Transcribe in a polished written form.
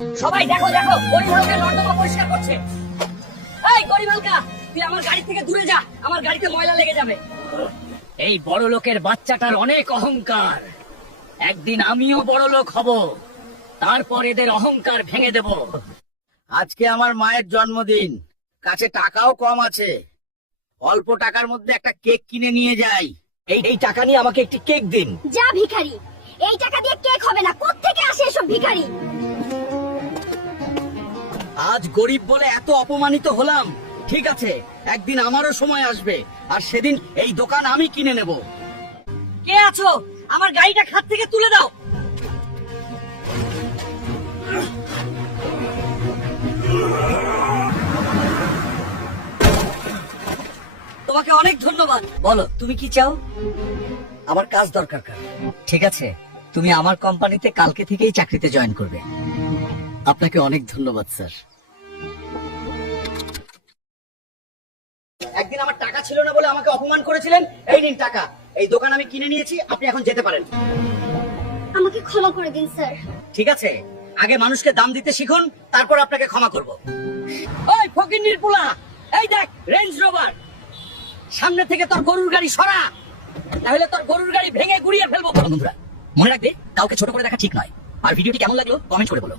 সবাই দেখো দেখো, গরিবালকা নর্দমা পরিষ্কার করছে। এই গরিবালকা, তুই আমার গাড়ি থেকে দূরে যা, আমার গাড়িতে ময়লা লেগে যাবে। এই বড় লোকের বাচ্চাটার অনেক অহংকার, একদিন আমিও বড় লোক হব, তারপর এদের অহংকার ভেঙে দেব। আজকে আমার মায়ের জন্মদিন, কাছে টাকাও কম আছে, অল্প টাকার মধ্যে একটা কেক কিনে নিয়ে যাই। এই টাকা নিয়ে আমাকে একটি কেক দিন। যা ভিখারি, এই টাকা দিয়ে কেক হবে না। কোত্থেকে আসে এসব ভিখারি? আজ গরিব বলে এত অপমানিত হলাম, ঠিক আছে একদিন আমারও সময় আসবে, আর সেদিন এই দোকান আমি কিনে নেব। কে আছো? আমার গাড়িটা খাত থেকে তুলে দাও। তোমাকে অনেক ধন্যবাদ। বলো তুমি কি চাও? আমার কাজ দরকার। ঠিক আছে, তুমি আমার কোম্পানিতে কালকে থেকেই চাকরিতে জয়েন করবে। আপনাকে অনেক ধন্যবাদ স্যার। একদিন আমার টাকা ছিল না বলে আমাকে অপমান করেছিলেন, এই নিন টাকা, এই দোকান আমি কিনে নিয়েছি, আপনি এখন যেতে পারেন। আমাকে ক্ষমা করে দিন স্যার। ঠিক আছে, আগে মানুষকে দাম দিতে শিখুন, তারপর আপনাকে ক্ষমা করব। ওই ফকিন্নির পোলা, এই দেখ রেঞ্জ রোভার, সামনে থেকে তোর গরুর গাড়ি সরা, তাহলে তোর গরুর গাড়ি ভেঙে গুড়িয়ে ফেলবো। বন্ধুরা মনে রাখবে, কাউকে ছোট করে দেখা ঠিক নয়। আর ভিডিওটি কেমন লাগলো কমেন্ট করে বলো।